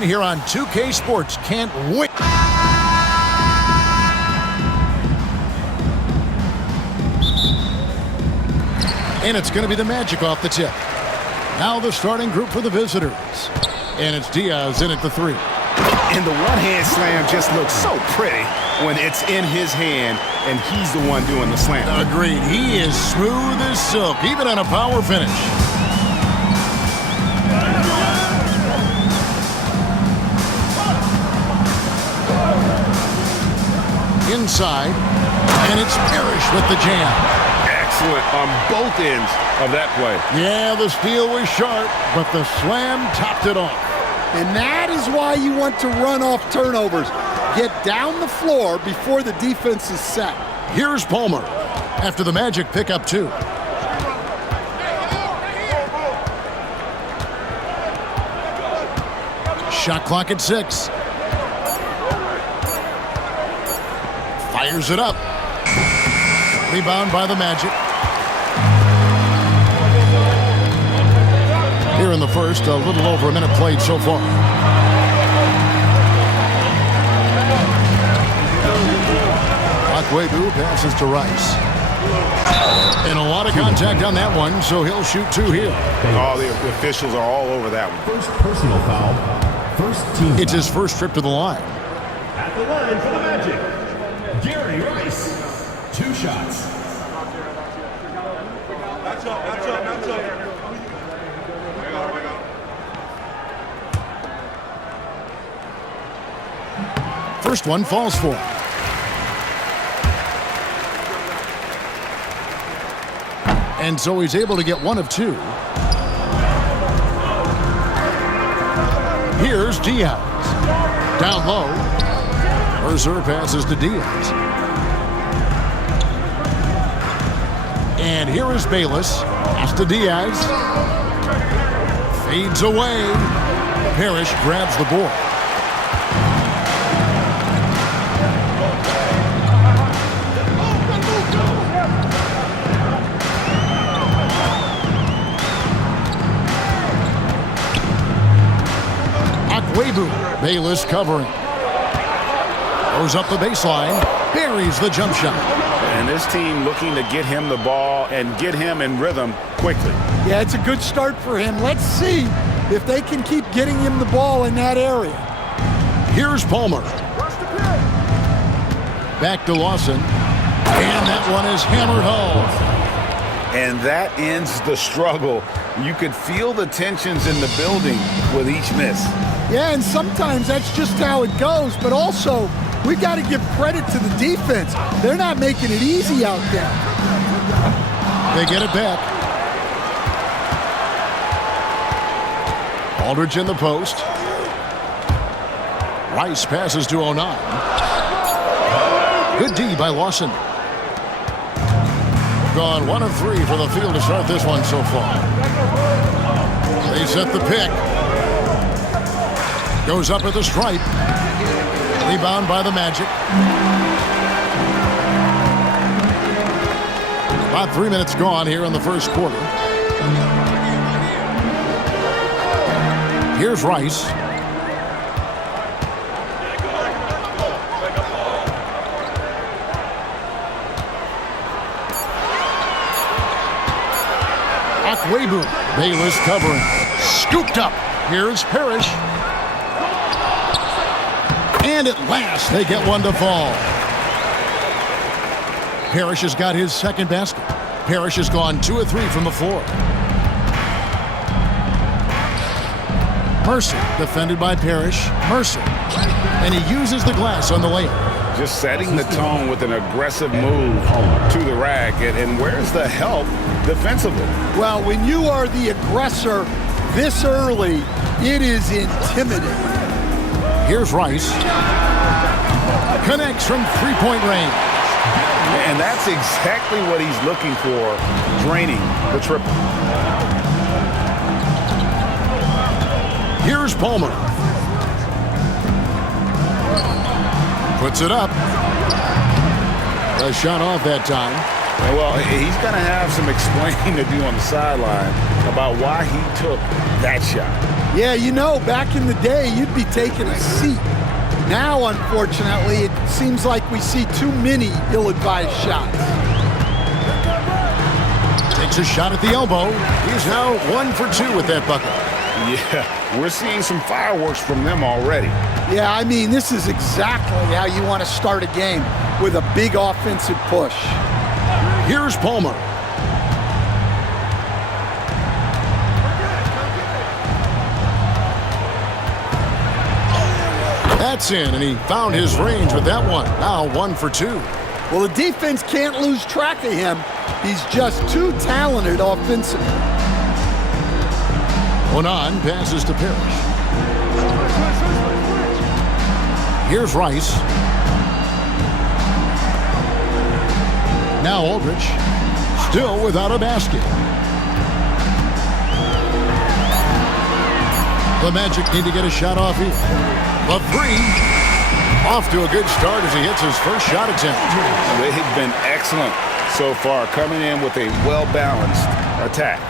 Here on 2K Sports. Can't wait. And it's going to be the Magic off the tip. Now the starting group for the visitors. And it's Diaz in at the 3. And the one-hand slam just looks so pretty when it's in his hand and he's the one doing the slam. Agreed. He is smooth as silk, even on a power finish. Inside, and it's Parrish with the jam. Excellent on both ends of that play. Yeah, the steal was sharp, but the slam topped it off. And that is why you want to run off turnovers. Get down the floor before the defense is set. Here's Palmer after the Magic pick up 2. Shot clock at 6. Fires it up. Rebound by the Magic. Here in the first, a little over a minute played so far. Akwebu passes to Rice. And a lot of contact on that one, so he'll shoot 2 here. Oh, the officials are all over that one. First personal foul. First team It's foul. his first trip to the line. At the line for the Magic, Gary Rice. 2 shots. That's up. First one falls for him. And so he's able to get 1 of 2. Here's Diaz. Down low. Mercer passes to Diaz. And here is Bayless. Pass to Diaz. Fades away. Parrish grabs the board. Akwebu. Bayless covering. Goes up the baseline. Buries the jump shot. And this team looking to get him the ball and get him in rhythm quickly. Yeah, it's a good start for him. Let's see if they can keep getting him the ball in that area. Here's Palmer. Back to Lawson. And that one is hammered home. And that ends the struggle. You could feel the tensions in the building with each miss. Yeah, and sometimes that's just how it goes, but also we got to give credit to the defense. They're not making it easy out there. They get it back. Aldridge in the post. Rice passes to 09. Good D by Lawson. Gone 1 of 3 for the field to start this one so far. They set the pick. Goes up at the stripe. Rebound by the Magic. About 3 minutes gone here in the first quarter. Here's Rice. Akwebu. Bayless covering. Scooped up. Here's Parrish. And at last, they get 1 to fall. Parrish has got his second basket. Parrish has gone 2 of 3 from the floor. Mercer, defended by Parrish. Mercer. And he uses the glass on the layup. Just setting the tone with an aggressive move to the rack. And where's the help defensively? Well, when you are the aggressor this early, it is intimidating. Here's Rice. Connects from three-point range. And that's exactly what he's looking for, draining the triple. Here's Palmer. Puts it up. A shot off that time. Well, he's going to have some explaining to do on the sideline about why he took that shot. Yeah, you know, back in the day, you'd be taking a seat. Now, unfortunately, it seems like we see too many ill-advised shots. Takes a shot at the elbow. He's now 1 for 2 with that bucket. Yeah, we're seeing some fireworks from them already. Yeah, I mean, this is exactly how you want to start a game, with a big offensive push. Here's Palmer. That's in, and he found his range with that one. Now 1 for 2. Well, the defense can't lose track of him. He's just too talented offensively. Onan passes to Parrish. Here's Rice. Now Aldridge. Still without a basket. The Magic need to get a shot off here. The three. Off to a good start as he hits his first shot attempt. They've been excellent so far, coming in with a well-balanced attack.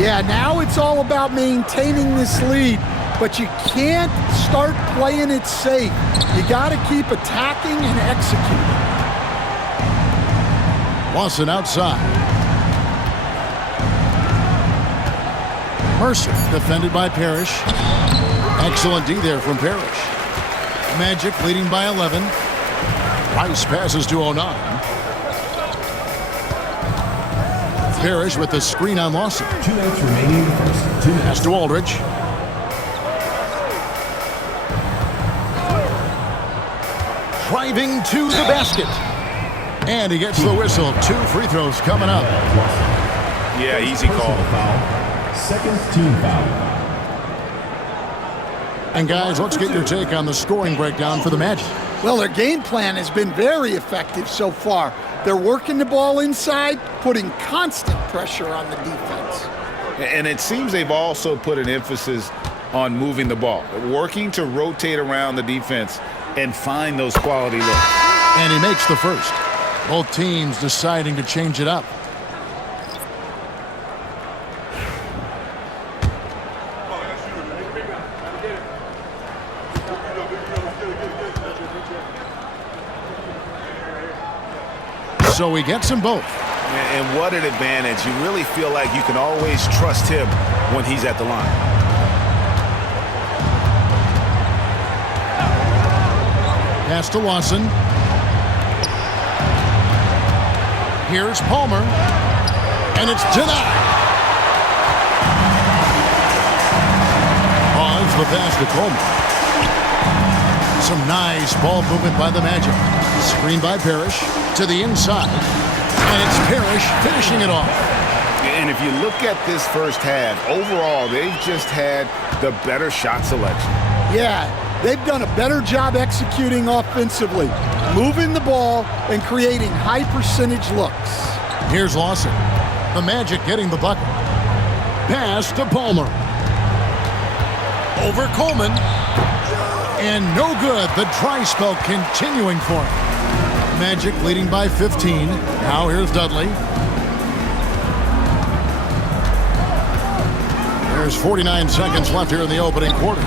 Yeah, now it's all about maintaining this lead, but you can't start playing it safe. You got to keep attacking and executing. Lawson outside. Mercer defended by Parrish. Excellent D there from Parrish. Magic leading by 11. Rice passes to Onan. Parrish with the screen on Lawson. 2 minutes remaining in the first. 2 minutes. Pass to Aldridge. Driving to the basket. And he gets the whistle. 2 free throws coming up. Yeah, easy call. Foul. Second team foul. And guys, let's get your take on the scoring breakdown for the Magic. Well, their game plan has been very effective so far. They're working the ball inside, putting constant pressure on the defense. And it seems they've also put an emphasis on moving the ball, working to rotate around the defense and find those quality looks. And he makes the first. Both teams deciding to change it up. So he gets them both. And what an advantage. You really feel like you can always trust him when he's at the line. Pass to Lawson. Here's Palmer. And it's denied. Pause the pass to Coleman. Some nice ball movement by the Magic. Screen by Parrish to the inside. And it's Parrish finishing it off. And if you look at this first half, overall, they've just had the better shot selection. Yeah, they've done a better job executing offensively, moving the ball and creating high percentage looks. Here's Lawson. The Magic getting the bucket. Pass to Palmer. Over Coleman. And no good. The dry spell continuing for him. Magic leading by 15. Now here's Dudley. There's 49 seconds left here in the opening quarter.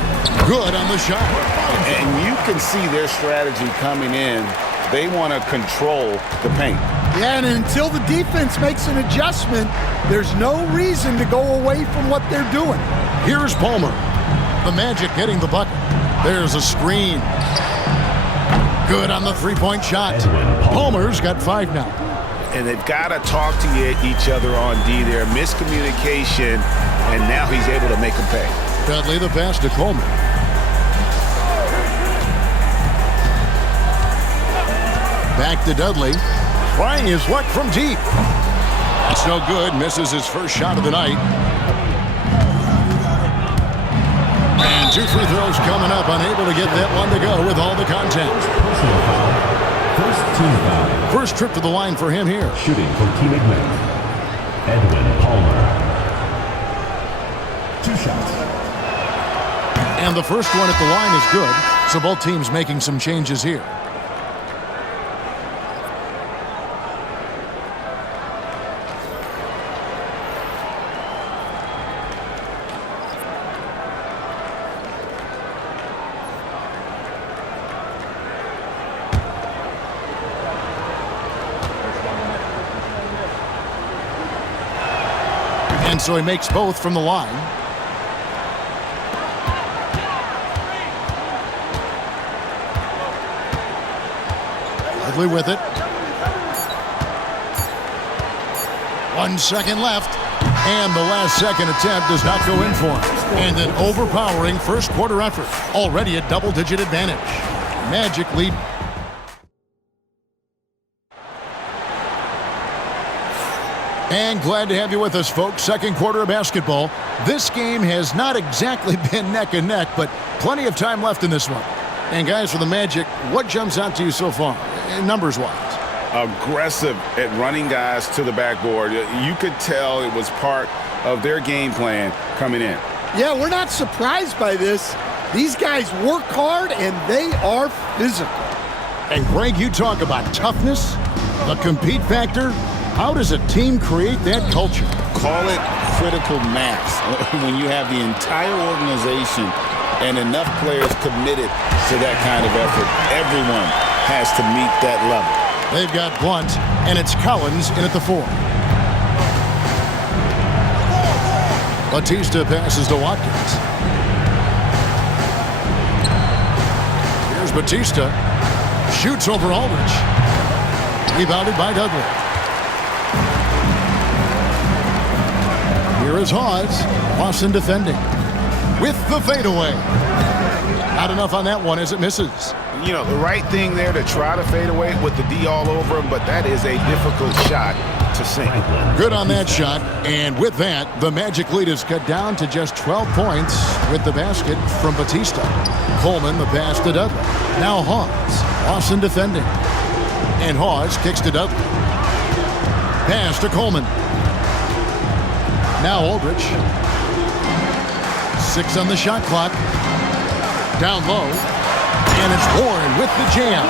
Good on the shot. And you can see their strategy coming in. They want to control the paint. Yeah, and until the defense makes an adjustment, there's no reason to go away from what they're doing. Here's Palmer. The Magic getting the bucket. There's a screen. Good on the three-point shot. Palmer's got 5 now. And they've got to talk to each other on D there. Miscommunication, and now he's able to make them pay. Dudley the pass to Coleman. Back to Dudley. Trying his luck from deep. That's no good. Misses his first shot of the night. And 2 free throws coming up. Unable to get that one to go with all the contact. First team foul. First trip to the line for him here. Shooting for Team Ignite. Edwin Palmer. 2 shots. And the first one at the line is good. So both teams making some changes here. And so he makes both from the line. Lively with it. 1 second left. And the last second attempt does not go in for him. And an overpowering first quarter effort. Already a double-digit advantage. Magic lead. And glad to have you with us, folks. Second quarter of basketball. This game has not exactly been neck and neck, but plenty of time left in this one. And guys, for the Magic, what jumps out to you so far, numbers-wise? Aggressive at running guys to the backboard. You could tell it was part of their game plan coming in. Yeah, we're not surprised by this. These guys work hard, and they are physical. And Greg, you talk about toughness, the compete factor. How does a team create that culture? Call it critical mass. When you have the entire organization and enough players committed to that kind of effort, everyone has to meet that level. They've got Blunt, and it's Collins in at the 4. Batista passes to Watkins. Here's Batista. Shoots over Aldridge. Rebounded by Dudley. Here is Hawes. Lawson defending. With the fadeaway. Not enough on that one as it misses. You know, the right thing there to try to fade away with the D all over him, but that is a difficult shot to sink. Good on that shot, and with that, the Magic lead is cut down to just 12 points with the basket from Batista. Coleman, the pass to Dudley. Now Hawes. Lawson defending. And Hawes kicks to Dudley. Pass to Coleman. Now Aldridge. 6 on the shot clock. Down low. And it's Warren with the jam.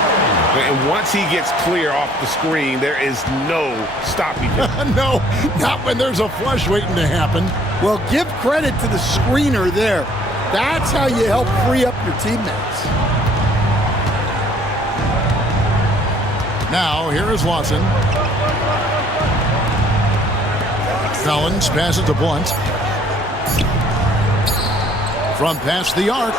And once he gets clear off the screen, there is no stopping him. No, not when there's a flush waiting to happen. Well, give credit to the screener there. That's how you help free up your teammates. Now, here is Lawson. Collins passes to Blunt. From past the arc.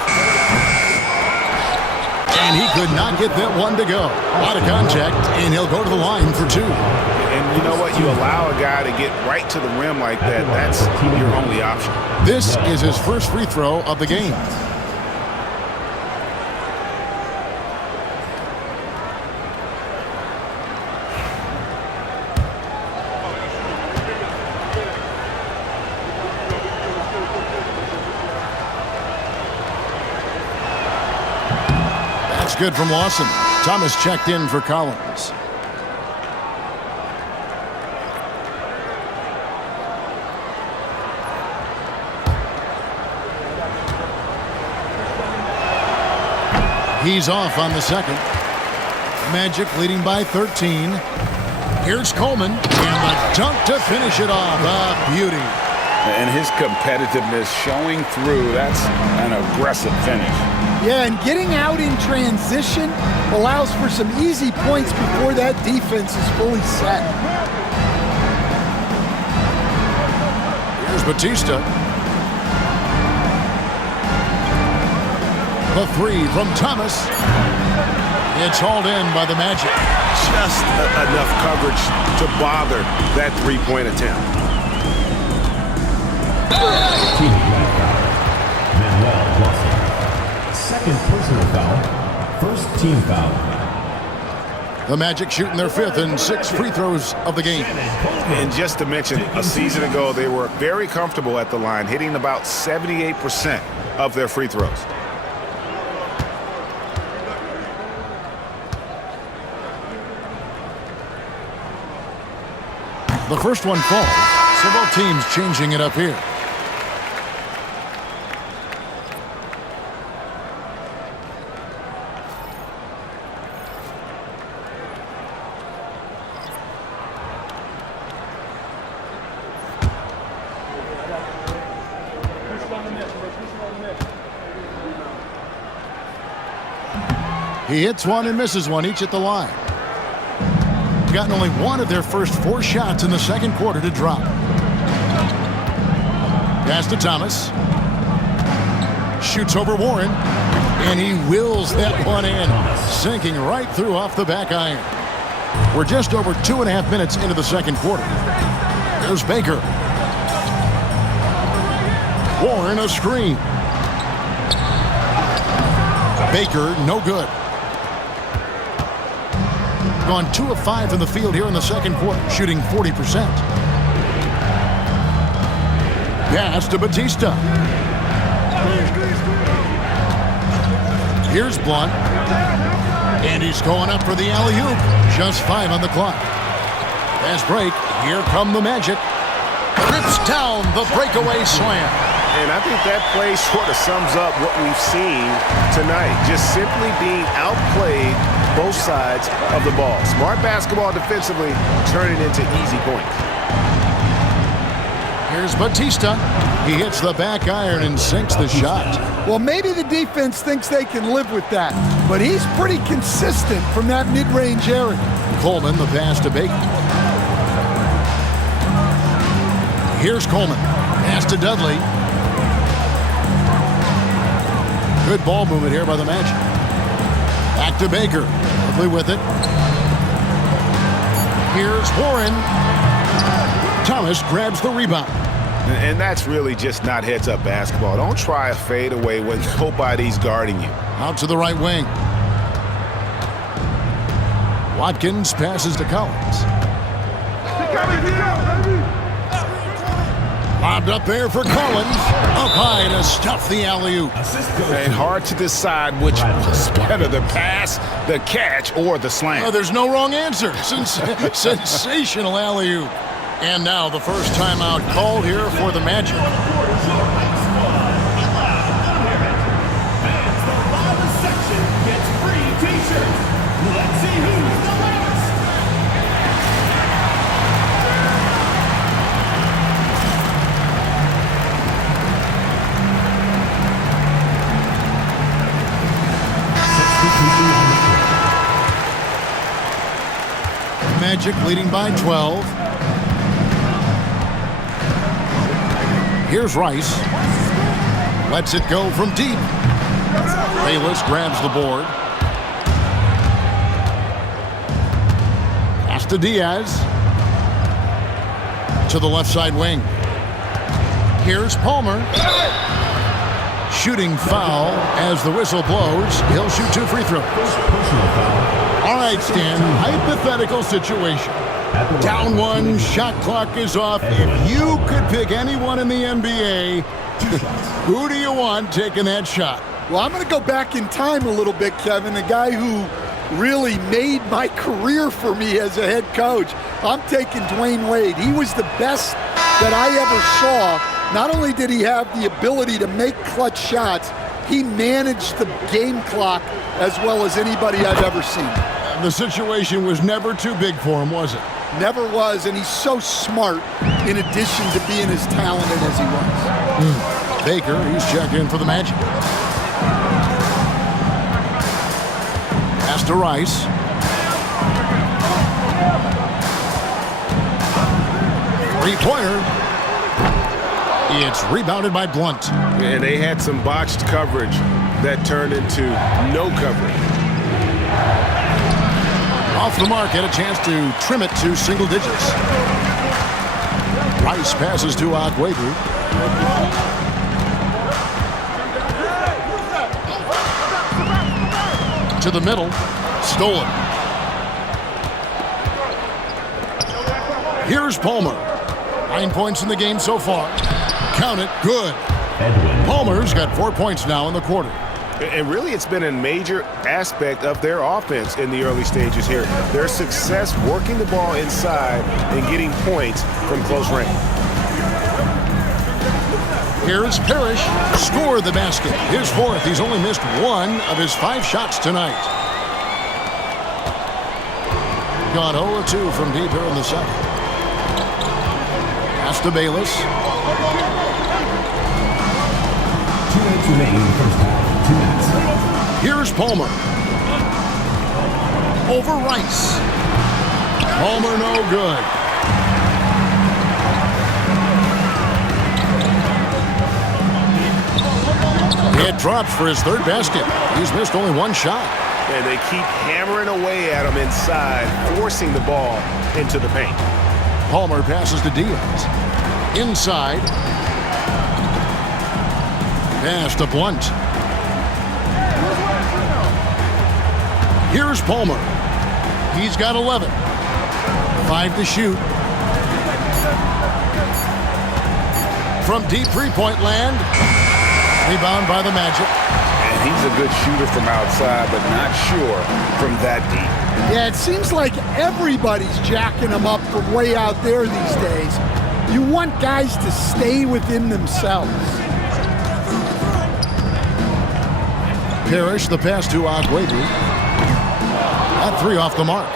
And he could not get that one to go. Out of contact, and he'll go to the line for 2. And you know what? You allow a guy to get right to the rim like that, that's your only option. This is his first free throw of the game. Good from Lawson. Thomas checked in for Collins. He's off on the second. Magic leading by 13. Here's Coleman. And the dunk to finish it off. A beauty. And his competitiveness showing through. That's an aggressive finish. Yeah, and getting out in transition allows for some easy points before that defense is fully set. Here's Batista. The 3 from Thomas. It's hauled in by the Magic. Just enough coverage to bother that three-point attempt. Second personal foul. First team foul. The Magic shooting their 5th and 6th free throws of the game. And just to mention, a season ago, they were very comfortable at the line, hitting about 78% of their free throws. The first one falls, so both teams changing it up here. He hits one and misses one, each at the line. Gotten only one of their first 4 shots in the second quarter to drop. Pass to Thomas. Shoots over Warren. And he wills that one in. Sinking right through off the back iron. We're just over 2.5 minutes into the second quarter. There's Baker. Warren a screen. Baker no good. Gone 2 of 5 from the field here in the second quarter, shooting 40%. Pass to Batista. Here's Blunt. And he's going up for the alley-oop. Just 5 on the clock. Fast break. Here come the Magic. Rips down the breakaway slam. And I think that play sort of sums up what we've seen tonight. Just simply being outplayed both sides of the ball. Smart basketball defensively, turning into easy points. Here's Batista. He hits the back iron and sinks the shot. Well, maybe the defense thinks they can live with that, but he's pretty consistent from that mid-range area. Coleman, the pass to Baker. Here's Coleman. Pass to Dudley. Good ball movement here by the Magic. Back to Baker. Dudley with it. Here's Warren. Thomas grabs the rebound. And that's really just not heads-up basketball. Don't try a fadeaway when nobody's guarding you. Out to the right wing. Watkins passes to Collins. Lobbed up there for Collins. Up high to stuff the alley-oop. And hard to decide which was better, the pass, the catch, or the slam. Oh, there's no wrong answer. Sensational alley-oop. And now the first timeout called here for the Magic. Let's see who's the last. Magic leading by 12. Here's Rice. Lets it go from deep. Bayless grabs the board. Pass to Diaz. To the left side wing. Here's Palmer. Shooting foul as the whistle blows. He'll shoot 2 free throws. All right, Stan, hypothetical situation. Down 1, shot clock is off. If you could pick anyone in the NBA, who do you want taking that shot? Well, I'm going to go back in time a little bit, Kevin. A guy who really made my career for me as a head coach. I'm taking Dwayne Wade. He was the best that I ever saw. Not only did he have the ability to make clutch shots, he managed the game clock as well as anybody I've ever seen. The situation was never too big for him, was it? Never was, and he's so smart in addition to being as talented as he was. Baker, he's checked in for the Magic. Pass to Rice. Three-pointer. It's rebounded by Blunt. And they had some botched coverage that turned into no coverage. Off the mark, had a chance to trim it to single digits. Rice passes to Agüero. To the middle. Stolen. Here's Palmer. 9 points in the game so far. Count it. Good. Palmer's got 4 points now in the quarter. And really, it's been a major aspect of their offense in the early stages here. Their success working the ball inside and getting points from close range. Here's Parrish. Scored the basket. His 4th. He's only missed 1 of his 5 shots tonight. Gone 0-2 from deep here in the 7th. Pass to Bayless. 2 minutes remaining in the first half. 2 minutes. Here's Palmer. Over Rice. Palmer no good. It drops for his third basket. He's missed only one shot. And they keep hammering away at him inside, forcing the ball into the paint. Palmer passes to Diaz. Inside. Pass to Blunt. Here's Palmer. He's got 11. 5 to shoot. From deep three-point land. Rebound by the Magic. And he's a good shooter from outside, but not sure from that deep. Yeah, it seems like everybody's jacking him up from way out there these days. You want guys to stay within themselves. Parrish, the pass to Osceola. That 3 off the mark.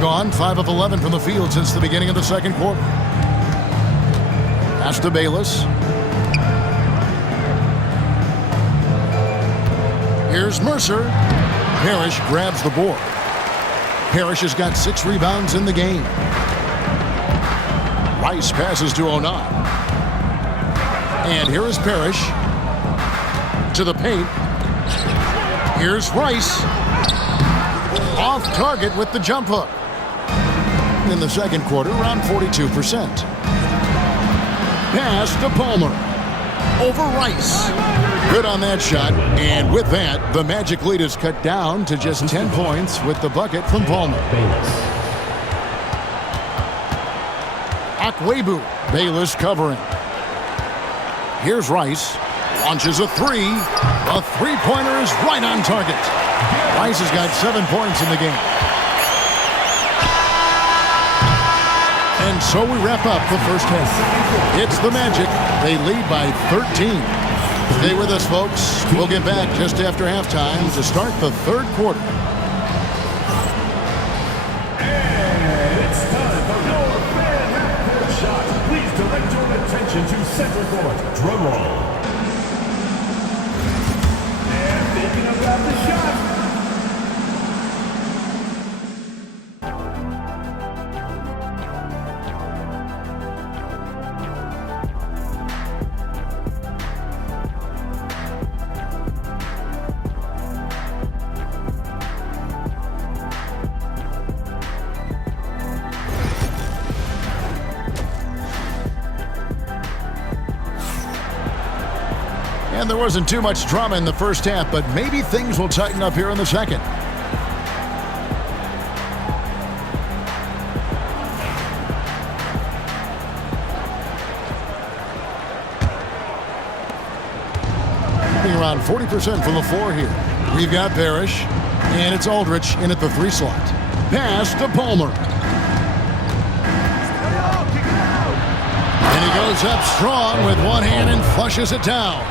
Gone 5 of 11 from the field since the beginning of the second quarter. Pass to Bayless. Here's Mercer. Parrish grabs the board. Parrish has got 6 rebounds in the game. Rice passes to Onan. And here is Parrish. To the paint. Here's Rice. Off target with the jump hook. In the second quarter, around 42%. Pass to Palmer. Over Rice. Good on that shot. And with that, the Magic lead is cut down to just 10 points with the bucket from Palmer. Akwebu. Bayless covering. Here's Rice. Launches a 3. A three-pointer is right on target. Rice has got 7 points in the game. And so we wrap up the first half. It's the Magic. They lead by 13. Stay with us, folks. We'll get back just after halftime to start the third quarter. And it's time for your fan half-court shot. Please direct your attention to center court. Drum roll. And thinking about the shot. And there wasn't too much drama in the first half, but maybe things will tighten up here in the second. Shooting around 40% from the floor here. We've got Parrish, and it's Aldrich in at the 3 slot. Pass to Palmer. And he goes up strong with one hand and flushes it down.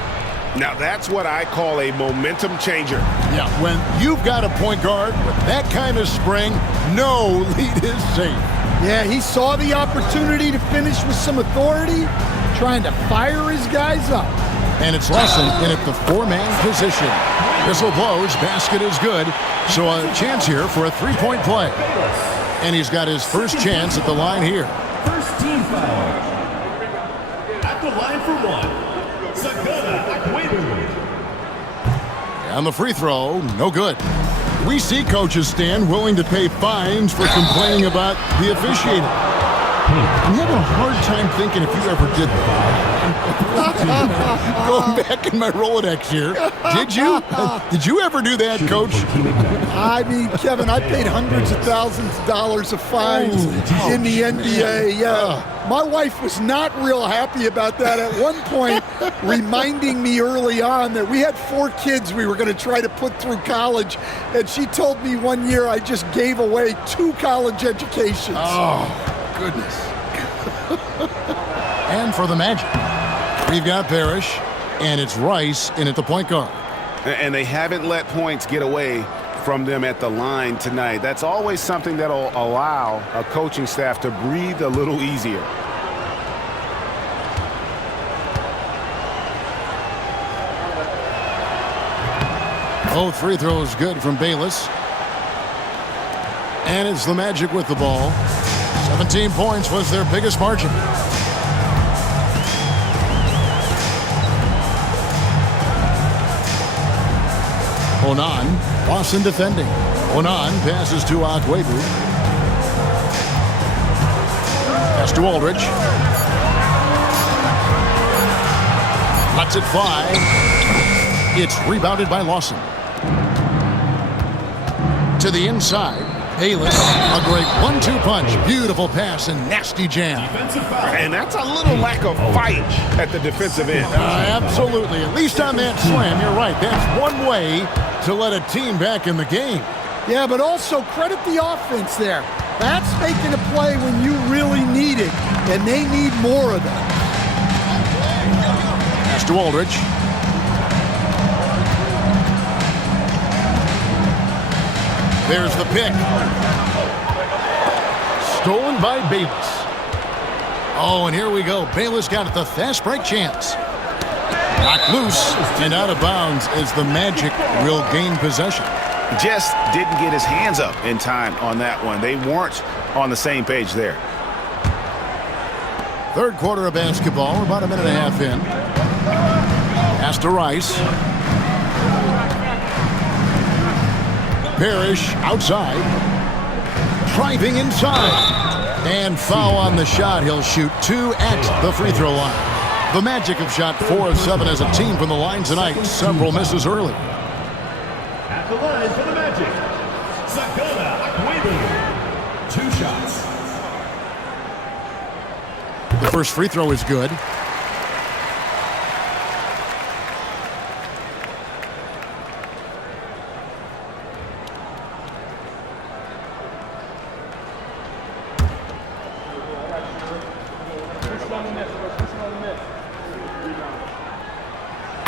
Now that's what I call a momentum changer. Yeah, when you've got a point guard with that kind of spring, no lead is safe. Yeah, he saw the opportunity to finish with some authority, trying to fire his guys up. And it's Lawson in at the 4-man position. Whistle blows, basket is good, so a chance here for a 3-point play. And he's got his first chance at the line here. First team foul. At the line for 1. And the free throw, no good. We see coaches stand willing to pay fines for complaining about the officiating. I'm having a hard time thinking if you ever did that. Going back in my Rolodex here, did you? Did you ever do that, Coach? I mean, Kevin, I paid hundreds of thousands of dollars of fines in the NBA. Yeah. My wife was not real happy about that at one point, reminding me early on that we had 4 kids we were going to try to put through college, and she told me one year I just gave away 2 college educations. Oh, goodness. And for the Magic, we've got Parrish, and it's Rice in at the point guard. And they haven't let points get away from them at the line tonight. That's always something that'll allow a coaching staff to breathe a little easier. Both free throws good from Bayless. And it's the Magic with the ball. 17 points was their biggest margin. Onan. Boston defending. Onan passes to Akwebu. Pass to Aldridge. Lets it fly. It's rebounded by Lawson. To the inside. Bayless. A great 1-2 punch. Beautiful pass and nasty jam. And that's a little lack of fight at the defensive end. Absolutely. At least on that slam, you're right. That's one way to let a team back in the game. Yeah, but also credit the offense there. That's making a play when you really need it, and they need more of that. Pass to Aldridge. There's the pick. Stolen by Bayless. Oh, and here we go. Bayless got it, the fast break chance. Knocked loose and out of bounds as the Magic will gain possession. Just didn't get his hands up in time on that one. They weren't on the same page there. Third quarter of basketball. We're about a minute and a half in. Pass to Rice. Parrish outside. Driving inside. And foul on the shot. He'll shoot 2 at the free throw line. The Magic have shot 4 of 7 as a team from the line tonight. Several misses early. At the line for the Magic, Osceola. 2 shots. The first free throw is good.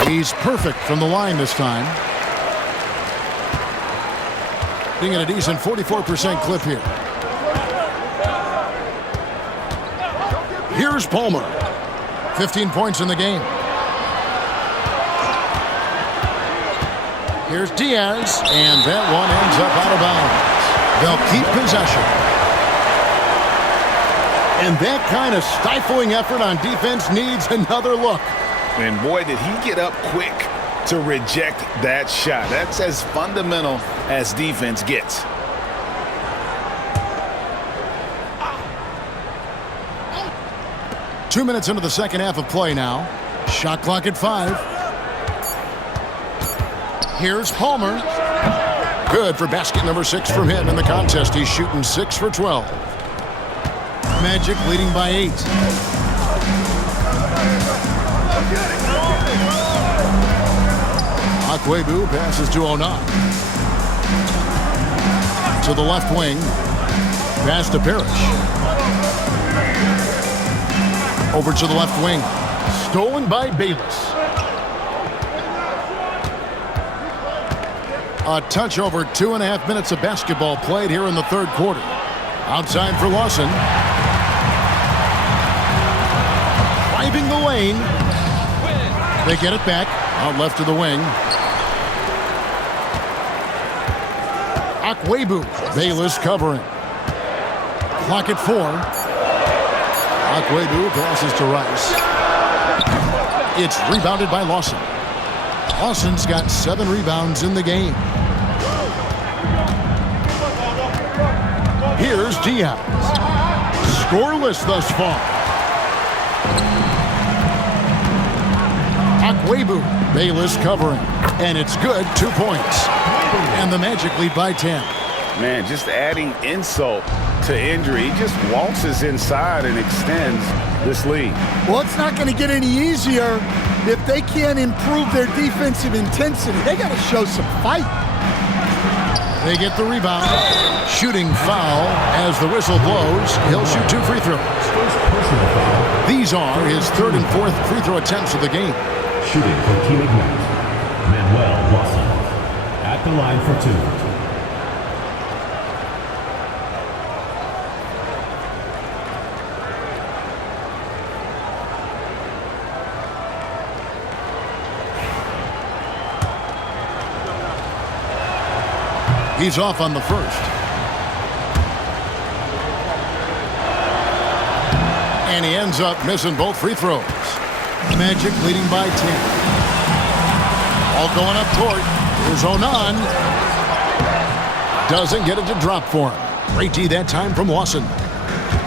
He's perfect from the line this time. Being at a decent 44% clip here. Here's Palmer. 15 points in the game. Here's Diaz, and that one ends up out of bounds. They'll keep possession. And that kind of stifling effort on defense needs another look. And boy, did he get up quick to reject that shot. That's as fundamental as defense gets. Two minutes into the second half of play now. Shot clock at 5. Here's Palmer. Good for basket number 6 from him in the contest. He's shooting 6 for 12. Magic leading by 8. Akwebu passes to Onan. To the left wing. Pass to Parrish. Over to the left wing. Stolen by Bayless. A touch over 2.5 minutes of basketball played here in the third quarter. Outside for Lawson. Driving the lane. They get it back. Out left to the wing. Akwebu. Bayless covering. Clock at 4. Akwebu passes to Rice. It's rebounded by Lawson. Lawson's got 7 rebounds in the game. Here's Diaz. Scoreless thus far. Akwebu. Bayless covering. And it's good. 2 points. And the Magic lead by 10. Man, just adding insult to injury. He just waltzes inside and extends this lead. Well, it's not going to get any easier if they can't improve their defensive intensity. They got to show some fight. They get the rebound. Shooting foul as the whistle blows. He'll shoot 2 free throws. These are his 3rd and 4th free throw attempts of the game. Shooting for Team Ignite, Manuel Lawson. At the line for 2. He's off on the first. And he ends up missing both free throws. Magic leading by 10. All going up court. Here's Onan. Doesn't get it to drop for him. Great D that time from Lawson.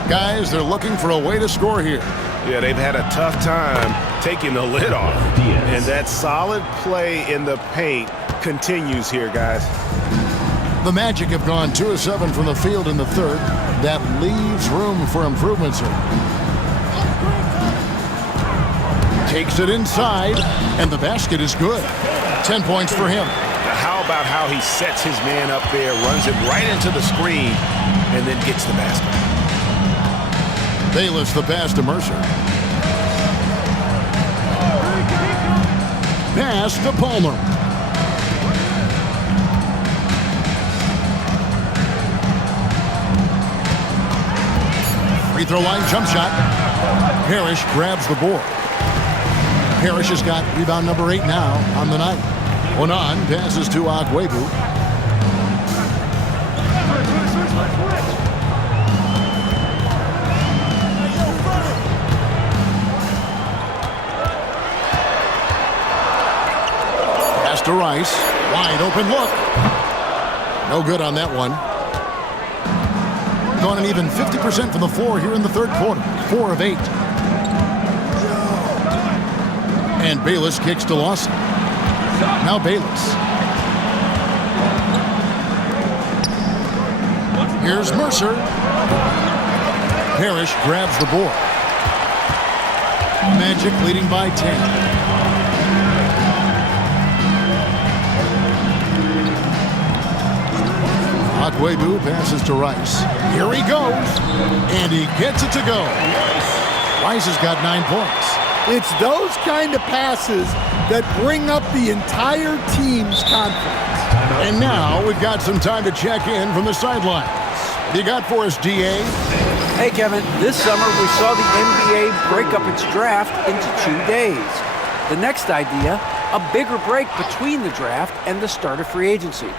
Guys, they're looking for a way to score here. Yeah, they've had a tough time taking the lid off. And that solid play in the paint continues here, guys. The Magic have gone 2 of 7 from the field in the third. That leaves room for improvement, sir. Takes it inside, and the basket is good. 10 points for him. Now how about how he sets his man up there, runs it right into the screen, and then gets the basket. Bayless the pass to Mercer. Pass to Palmer. Free throw line jump shot. Parrish grabs the board. Parrish has got rebound number 8 now on the night. Onan passes to Agwebu. Pass to Rice. Wide open look. No good on that one. Gone an even 50% from the floor here in the third quarter. 4 of 8. And Bayless kicks to Lawson. Now Bayless. Here's Mercer. Parrish grabs the board. Magic leading by 10. Agwebu passes to Rice. Here he goes. And he gets it to go. Rice has got 9 points. It's those kind of passes that bring up the entire team's confidence. And now we've got some time to check in from the sidelines. What do you got for us, DA? Hey, Kevin. This summer we saw the NBA break up its draft into 2 days. The next idea, a bigger break between the draft and the start of free agency.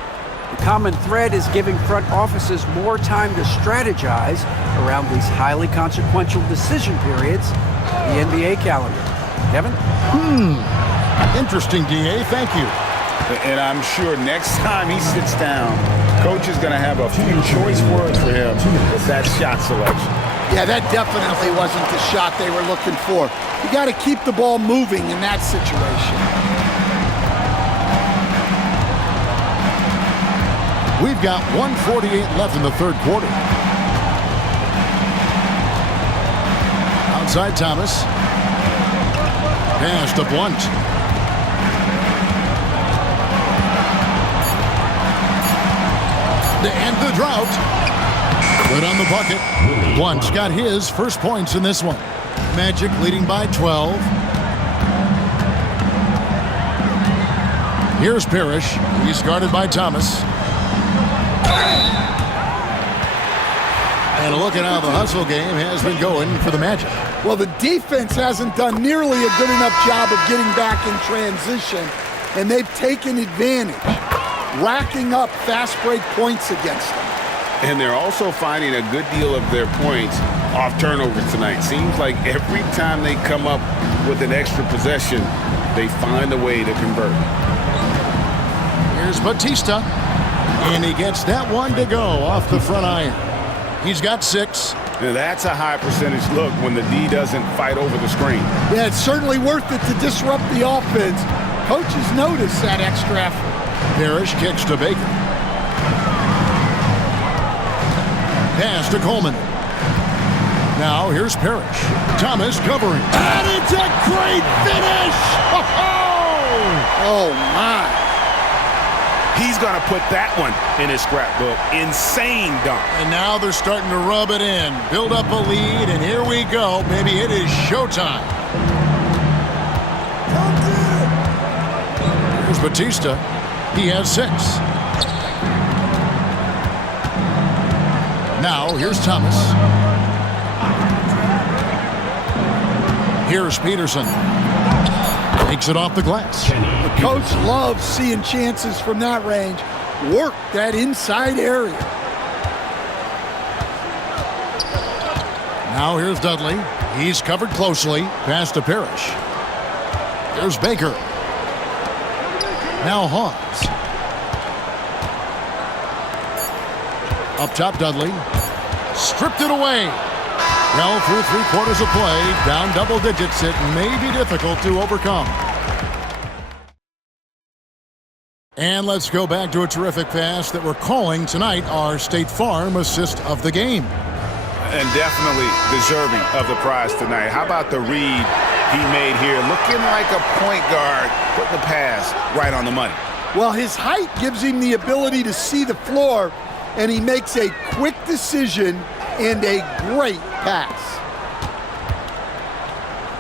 The common thread is giving front offices more time to strategize around these highly consequential decision periods in the NBA calendar. Kevin? Interesting, DA. Thank you. And I'm sure next time he sits down, coach is going to have a few choice words for him with that shot selection. Yeah, that definitely wasn't the shot they were looking for. You got to keep the ball moving in that situation. We've got 1:48 left in the third quarter. Outside Thomas. Pass to Blunt. To end the drought. Good on the bucket. Blunt's got his first points in this one. Magic leading by 12. Here's Parrish. He's guarded by Thomas. And a look at how the hustle game has been going for the Magic. Well, the defense hasn't done nearly a good enough job of getting back in transition, and they've taken advantage, racking up fast break points against them. And they're also finding a good deal of their points off turnovers tonight. Seems like every time they come up with an extra possession, they find a way to convert. Here's Batista. And he gets that one to go off the front iron. He's got 6. Now that's a high percentage look when the D doesn't fight over the screen. Yeah, it's certainly worth it to disrupt the offense. Coaches notice that extra effort. Parrish kicks to Baker. Pass to Coleman. Now here's Parrish. Thomas covering. And it's a great finish! Oh, my. He's going to put that one in his scrapbook. Insane dunk. And now they're starting to rub it in. Build up a lead, and here we go. Baby, it is showtime. Here's Batista. He has 6. Now, here's Thomas. Here's Peterson. Takes it off the glass. The coach loves seeing chances from that range. Work that inside area. Now here's Dudley. He's covered closely. Pass to Parrish. There's Baker. Now Hawes. Up top, Dudley. Stripped it away. Well, through 3/4 of play, down double digits, it may be difficult to overcome. And let's go back to a terrific pass that we're calling tonight our State Farm assist of the game. And definitely deserving of the prize tonight. How about the read he made here? Looking like a point guard, putting the pass right on the money. Well, his height gives him the ability to see the floor, and he makes a quick decision and a great pass.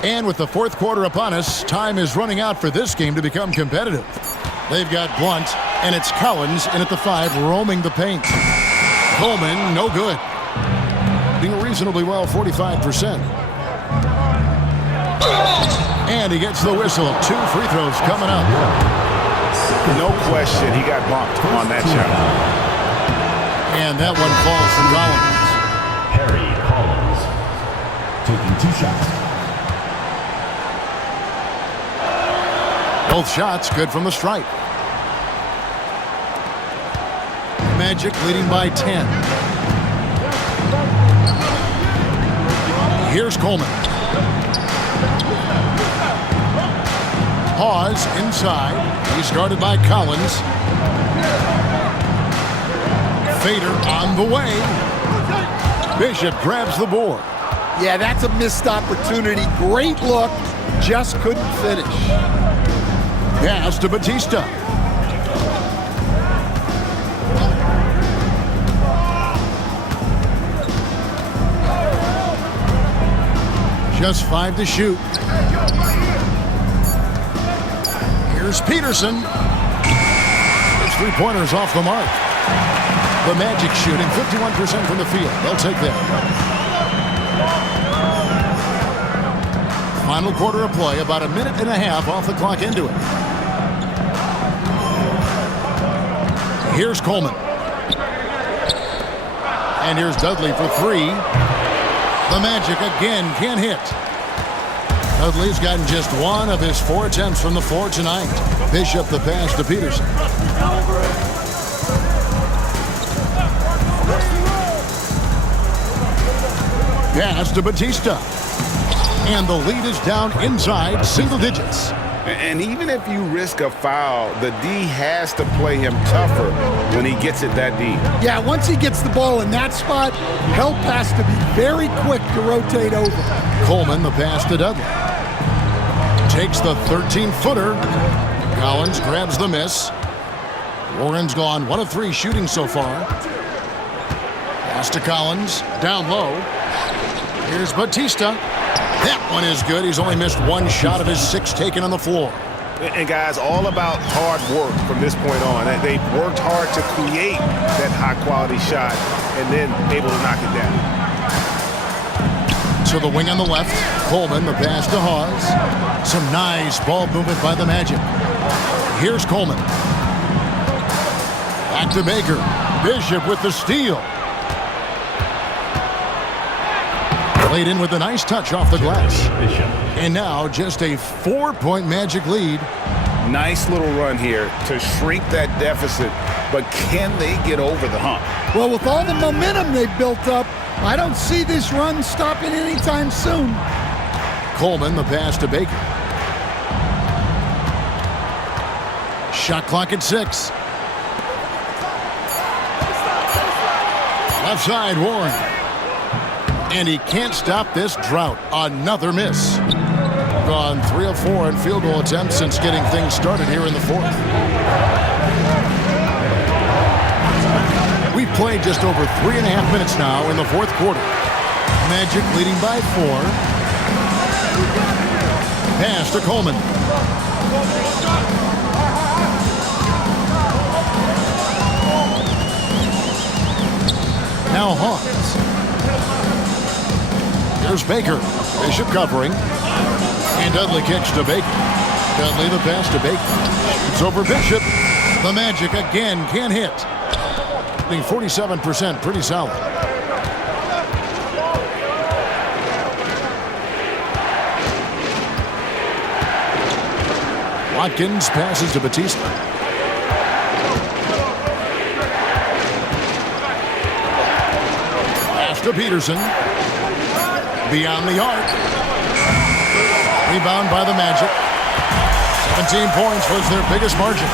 And with the fourth quarter upon us, time is running out for this game to become competitive. They've got Blunt, and it's Collins in at the 5, roaming the paint. Coleman, no good. Doing reasonably well, 45%. And he gets the whistle. 2 free throws coming up. No question, he got bumped on that shot. And that one falls from Collins. Harry Collins taking 2 shots. Both shots good from the stripe. Magic leading by 10. Here's Coleman. Pause inside. He's guarded by Collins. Fader on the way. Bishop grabs the board. Yeah, that's a missed opportunity. Great look, just couldn't finish. Pass to Batista. Just 5 to shoot. Here's Peterson. His 3-pointers off the mark. The Magic shooting 51% from the field. They'll take that. Final quarter of play, about a minute and a half off the clock into it. Here's Coleman. And here's Dudley for 3. The Magic again can't hit. Dudley's gotten just 1 of his 4 attempts from the floor tonight. Bishop the pass to Peterson. Pass to Batista. And the lead is down inside single digits. And even if you risk a foul, the D has to play him tougher when he gets it that deep. Yeah, once he gets the ball in that spot, help has to be very quick to rotate over. Coleman, the pass to Dudley. Takes the 13-footer. Collins grabs the miss. Warren's gone 1 of 3 shooting so far. Pass to Collins, down low. Here's Batista. That one is good. He's only missed 1 shot of his 6 taken on the floor. And guys, all about hard work from this point on. They've worked hard to create that high-quality shot and then able to knock it down. To the wing on the left. Coleman, the pass to Hawes. Some nice ball movement by the Magic. Here's Coleman. Back to Baker. Bishop with the steal. Laid in with a nice touch off the glass. And now just a 4-point Magic lead. Nice little run here to shrink that deficit, but can they get over the hump? Well, with all the momentum they've built up, I don't see this run stopping anytime soon. Coleman, the pass to Baker. Shot clock at 6. Left side, Warren. And he can't stop this drought. Another miss. Gone 3 of 4 in field goal attempts since getting things started here in the 4th. We've played just over 3.5 minutes now in the 4th quarter. Magic leading by 4. Pass to Coleman. Now Hawes. Here's Baker. Bishop covering. And Dudley kicks to Baker. Dudley the pass to Baker. It's over Bishop. The Magic again can't hit. Being 47%, pretty solid. Watkins passes to Batista. to Peterson. Beyond the arc. Rebound by the Magic. 17 points was their biggest margin.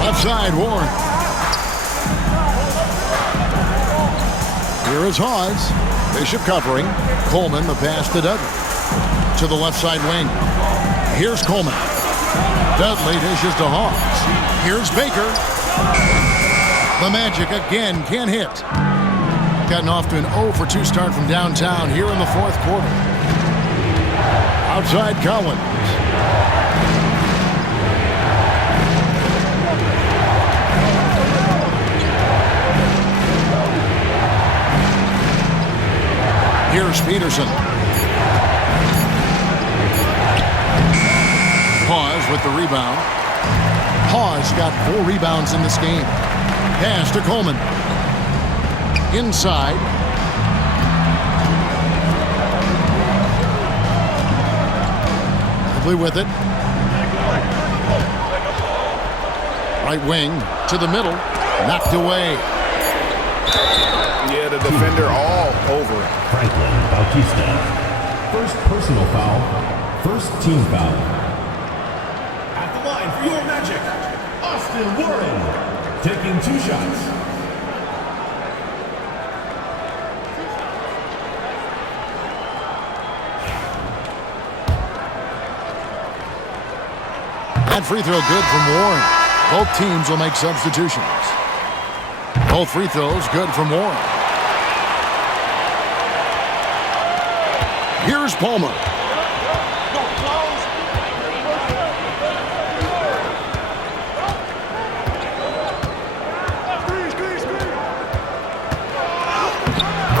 Left side, Warren. Here is Hawes. Bishop covering. Coleman, the pass to Dudley. To the left side wing. Here's Coleman. Dudley dishes to Hawes. Here's Baker. The Magic again can't hit. Gotten off to an 0 for 2 start from downtown here in the fourth quarter. Outside Collins. Here's Peterson. Hawes with the rebound. Hawes got 4 rebounds in this game. Pass to Coleman. Inside. Dudley with it. Right wing to the middle. Knocked away. Yeah, the defender all over it. Franklin Bautista. First personal foul. First team foul. At the line for your Magic, Austin Warren. Taking 2 shots. That free throw good from Warren. Both teams will make substitutions. Both free throws good from Warren. Here's Palmer.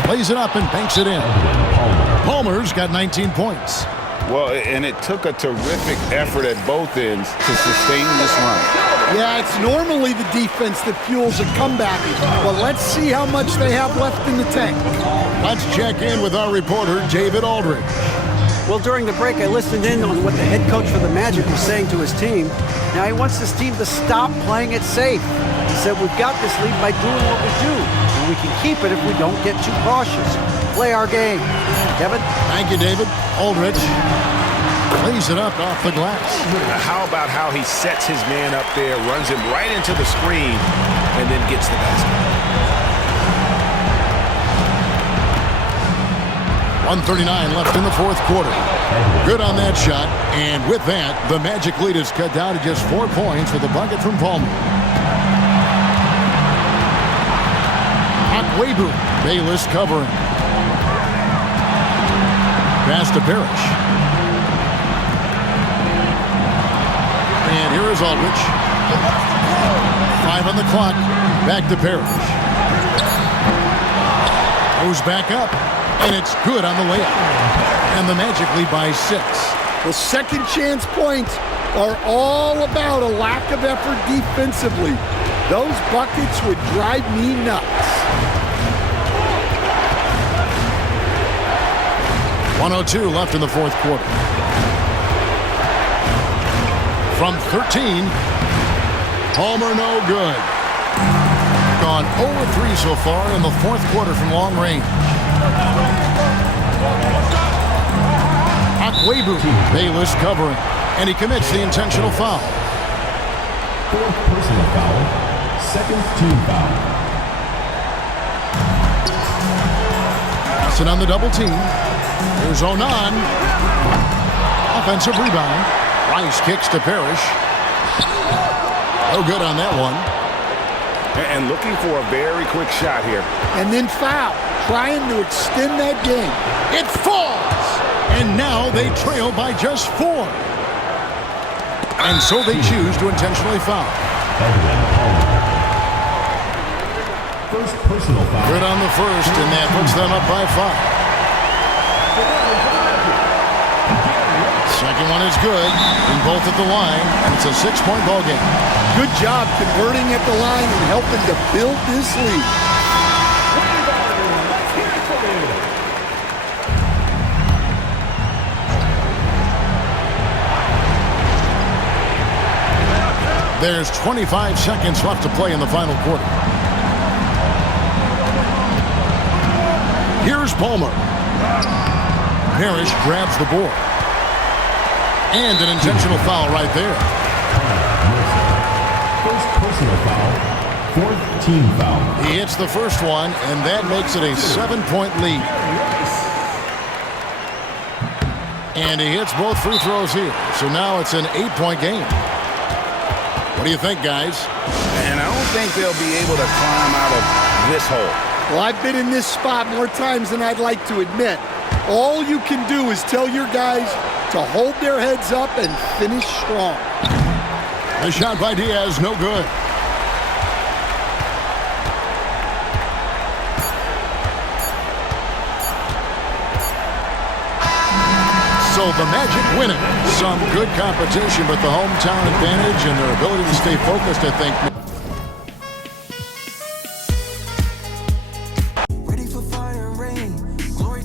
Plays it up and banks it in. Palmer's got 19 points. Well, and it took a terrific effort at both ends to sustain this run. Yeah, it's normally the defense that fuels a comeback, but let's see how much they have left in the tank. Let's check in with our reporter, David Aldridge. Well, during the break, I listened in on what the head coach for the Magic was saying to his team. Now, he wants this team to stop playing it safe. He said, we've got this lead by doing what we do, and we can keep it if we don't get too cautious. Play our game. Kevin? Thank you, David. Aldridge plays it up off the glass. Now, how about how he sets his man up there, runs him right into the screen, and then gets the basket. 1:39 left in the fourth quarter. Good on that shot, and with that, the Magic lead is cut down to just 4 points with a bucket from Palmer. Akwebu, Bayless covering. Pass to Parrish. And here is Aldridge. 5 on the clock. Back to Parrish. Goes back up. And it's good on the layup. And the Magic lead by 6. The second chance points are all about a lack of effort defensively. Those buckets would drive me nuts. 1:02 left in the fourth quarter. From 13, Palmer no good. Gone 0-3 so far in the fourth quarter from long range. Akwebu, Bayless covering, and he commits the intentional foul. Fourth personal foul. Second team foul. Sit on the double team. Here's Onan. Offensive rebound. Rice kicks to Parrish. No good on that one. And looking for a very quick shot here. And then foul, trying to extend that game. It falls! And now they trail by just 4. And so they choose to intentionally foul. First personal foul. Good on the first, and that puts them up by 5. Second one is good, and both at the line, and it's a 6-point ball game. Good job converting at the line and helping to build this lead. There's 25 seconds left to play in the final quarter. Here's Palmer. Parrish grabs the board. And an intentional foul right there. First personal foul, fourth team foul. He hits the first one, and that makes it a 7-point lead. And he hits both free throws here. So now it's an 8-point game. What do you think, guys? And I don't think they'll be able to climb out of this hole. Well, I've been in this spot more times than I'd like to admit. All you can do is tell your guys to hold their heads up and finish strong. The shot by Diaz, no good. So the Magic win it. Some good competition, but the hometown advantage and their ability to stay focused, I think,